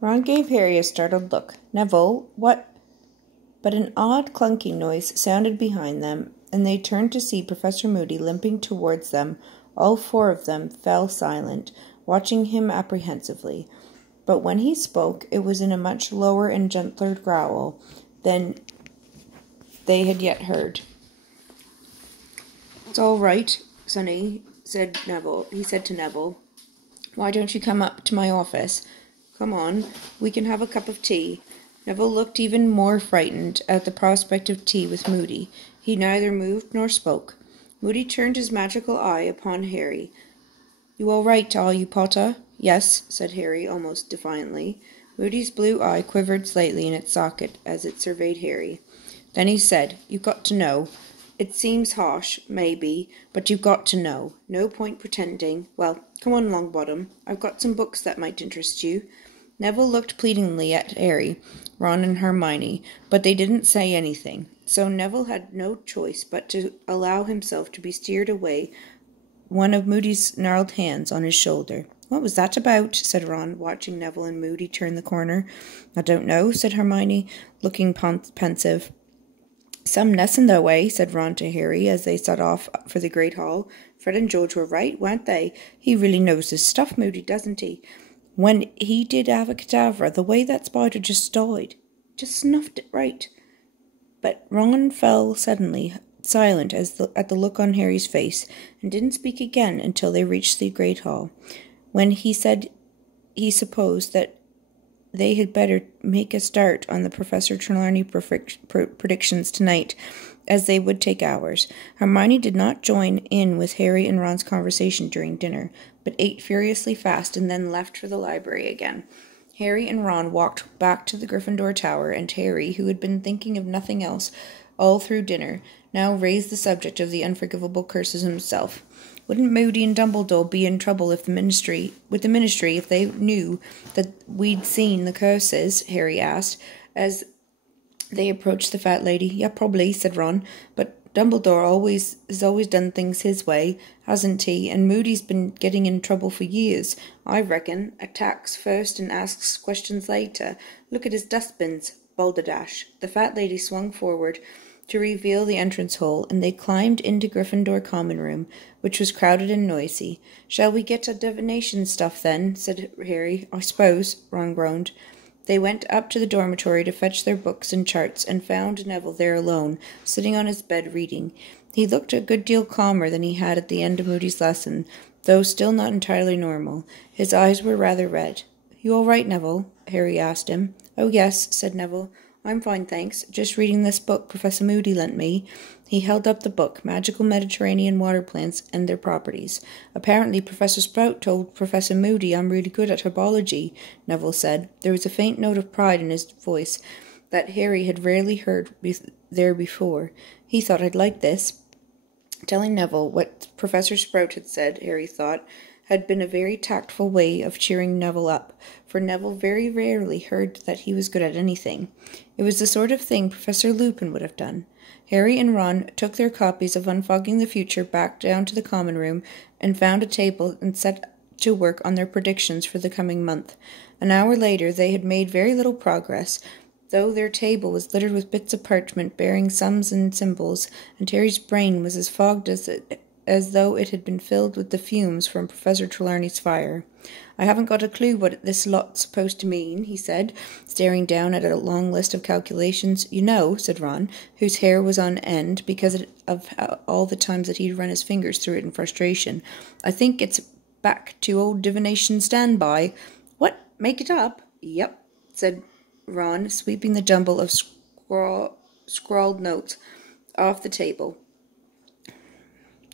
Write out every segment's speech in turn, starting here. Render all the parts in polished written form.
Ron gave Harry a startled look. Neville, what? But an odd clunking noise sounded behind them, and they turned to see Professor Moody limping towards them. All four of them fell silent, watching him apprehensively. But when he spoke, it was in a much lower and gentler growl than they had yet heard. "It's all right, Sonny," said Neville. He said to Neville, "Why don't you come up to my office? Come on, we can have a cup of tea." Neville looked even more frightened at the prospect of tea with Moody. He neither moved nor spoke. Moody turned his magical eye upon Harry. "You all right, are you, Potter?" "Yes," said Harry, almost defiantly. Moody's blue eye quivered slightly in its socket as it surveyed Harry. Then he said, "You've got to know. It seems harsh, maybe, but you've got to know. No point pretending. Well, come on, Longbottom. I've got some books that might interest you." Neville looked pleadingly at Harry, Ron, and Hermione, but they didn't say anything. So Neville had no choice but to allow himself to be steered away, one of Moody's gnarled hands on his shoulder. "What was that about?" said Ron, watching Neville and Moody turn the corner. "I don't know," said Hermione, looking pensive. "Some nessin' their way," said Ron to Harry as they set off for the Great Hall. "Fred and George were right, weren't they? He really knows his stuff, Moody, doesn't he? When he did Avacadabra, the way that spider just died. Just snuffed it right." But Ron fell suddenly silent at the look on Harry's face, and didn't speak again until they reached the Great Hall, when he said he supposed that they had better make a start on the Professor Trelawney predictions tonight, as they would take hours. Hermione did not join in with Harry and Ron's conversation during dinner, but ate furiously fast and then left for the library again. Harry and Ron walked back to the Gryffindor Tower, and Harry, who had been thinking of nothing else all through dinner, now raised the subject of the unforgivable curses himself. Wouldn't Moody and Dumbledore be in trouble with the ministry if they knew that we'd seen the curses? Harry asked, as they approached the fat lady. "Yeah, probably," said Ron, "but Dumbledore has always done things his way, hasn't he? And Moody's been getting in trouble for years, I reckon. Attacks first and asks questions later. Look at his dustbins, balderdash." The fat lady swung forward to reveal the entrance hole, and they climbed into Gryffindor Common Room, which was crowded and noisy. "Shall we get our divination stuff, then?" said Harry. "I suppose," Ron groaned. They went up to the dormitory to fetch their books and charts, and found Neville there alone, sitting on his bed reading. He looked a good deal calmer than he had at the end of Moody's lesson, though still not entirely normal. His eyes were rather red. "You all right, Neville?" Harry asked him. "Oh, yes," said Neville. "I'm fine, thanks. Just reading this book Professor Moody lent me." He held up the book, Magical Mediterranean Water Plants and Their Properties. "Apparently Professor Sprout told Professor Moody I'm really good at herbology," Neville said. There was a faint note of pride in his voice that Harry had rarely heard there before. He thought I'd like this. Telling Neville what Professor Sprout had said, Harry thought, had been a very tactful way of cheering Neville up, for Neville very rarely heard that he was good at anything. It was the sort of thing Professor Lupin would have done. Harry and Ron took their copies of Unfogging the Future back down to the common room, and found a table and set to work on their predictions for the coming month. An hour later they had made very little progress, though their table was littered with bits of parchment bearing sums and symbols, and Harry's brain was as fogged as though it had been filled with the fumes from Professor Trelawney's fire. "I haven't got a clue what this lot's supposed to mean," he said, staring down at a long list of calculations. "You know," said Ron, whose hair was on end because of all the times that he'd run his fingers through it in frustration, "I think it's back to old divination standby." "What? Make it up?" "Yep," said Ron, sweeping the jumble of scrawled notes off the table,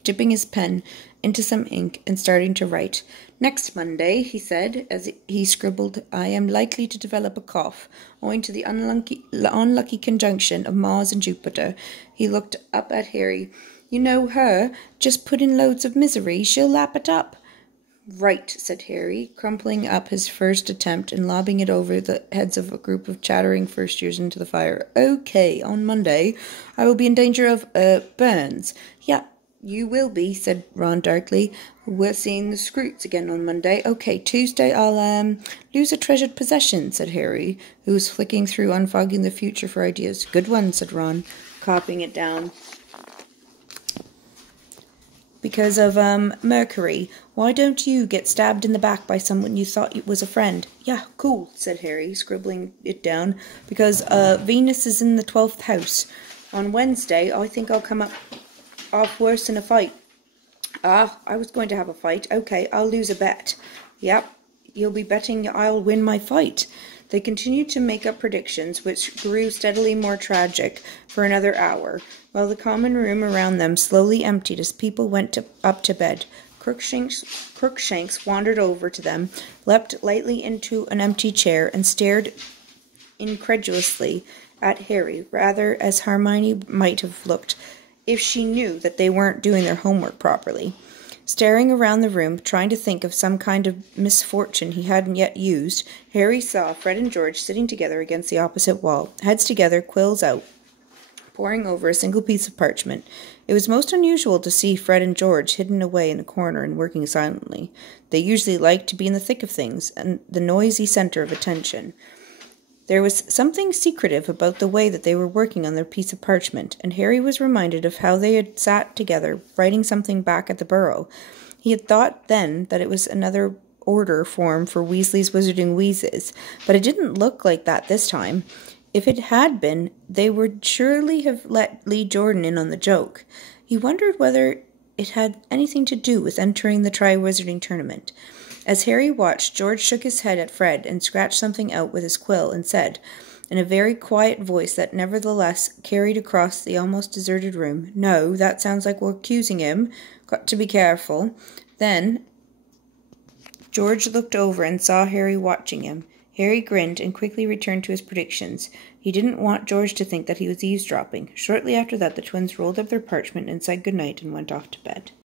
dipping his pen into some ink and starting to write. "Next Monday," he said, as he scribbled, "I am likely to develop a cough, owing to the unlucky conjunction of Mars and Jupiter." He looked up at Harry. "You know her. Just put in loads of misery. She'll lap it up." "Right," said Harry, crumpling up his first attempt and lobbing it over the heads of a group of chattering first-years into the fire. "Okay, on Monday, I will be in danger of, burns. Yeah, You will be, said Ron darkly. We're seeing the Scroots again on Monday. Okay, Tuesday I'll, lose a treasured possession, said Harry, who was flicking through Unfogging the Future for ideas. Good one, said Ron, copying it down. Because of, Mercury. Why don't you get stabbed in the back by someone you thought was a friend? Yeah, cool, said Harry, scribbling it down. Because, Venus is in the 12th house. On Wednesday, I think I'll come off worse in a fight. Ah, I was going to have a fight. Okay, I'll lose a bet. Yep, you'll be betting I'll win my fight. They continued to make up predictions, which grew steadily more tragic for another hour, while the common room around them slowly emptied as people went up to bed. Crookshanks wandered over to them, leapt lightly into an empty chair, and stared incredulously at Harry, rather as Hermione might have looked if she knew that they weren't doing their homework properly. Staring around the room, trying to think of some kind of misfortune he hadn't yet used, Harry saw Fred and George sitting together against the opposite wall, heads together, quills out, poring over a single piece of parchment. It was most unusual to see Fred and George hidden away in a corner and working silently. They usually liked to be in the thick of things, and the noisy center of attention. There was something secretive about the way that they were working on their piece of parchment, and Harry was reminded of how they had sat together, writing something back at the Burrow. He had thought then that it was another order form for Weasley's Wizarding Wheezes, but it didn't look like that this time. If it had been, they would surely have let Lee Jordan in on the joke. He wondered whether it had anything to do with entering the Tri-Wizarding Tournament. As Harry watched, George shook his head at Fred and scratched something out with his quill and said, in a very quiet voice that nevertheless carried across the almost deserted room, "No, that sounds like we're accusing him. Got to be careful." Then George looked over and saw Harry watching him. Harry grinned and quickly returned to his predictions. He didn't want George to think that he was eavesdropping. Shortly after that, the twins rolled up their parchment and said good night and went off to bed.